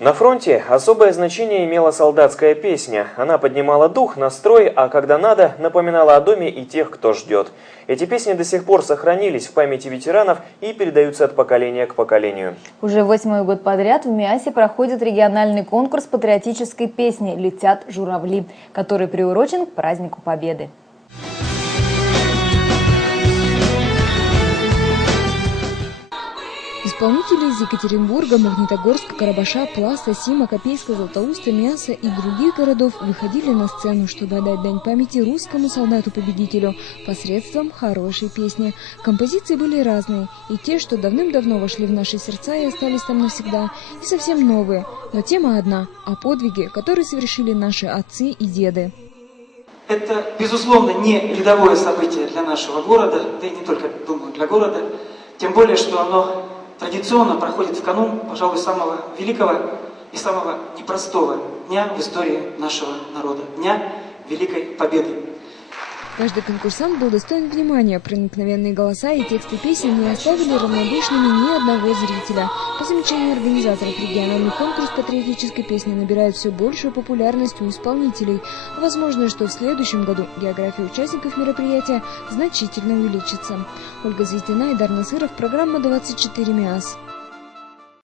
На фронте особое значение имела солдатская песня. Она поднимала дух, настрой, а когда надо, напоминала о доме и тех, кто ждет. Эти песни до сих пор сохранились в памяти ветеранов и передаются от поколения к поколению. Уже 8-й год подряд в Миасе проходит региональный конкурс патриотической песни «Летят журавли», который приурочен к празднику Победы. Исполнители из Екатеринбурга, Магнитогорска, Карабаша, Пласта, Сима, Копейска, Златоуста, Миаса и других городов выходили на сцену, чтобы отдать дань памяти русскому солдату-победителю посредством хорошей песни. Композиции были разные, и те, что давным-давно вошли в наши сердца и остались там навсегда, и совсем новые. Но тема одна – о подвиге, который совершили наши отцы и деды. Это, безусловно, не рядовое событие для нашего города, да и не только, думаю, для города. Тем более, что оно традиционно проходит в канун, пожалуй, самого великого и самого непростого дня в истории нашего народа – Дня Великой Победы. Каждый конкурсант был достоин внимания. Проникновенные голоса и тексты песен не оставили равнодушными ни одного зрителя. По замечанию организаторов, региональный конкурс патриотической песни набирает все большую популярность у исполнителей. Возможно, что в следующем году география участников мероприятия значительно увеличится. Ольга Звездина, Айдар Насыров, программа «24 МИАС».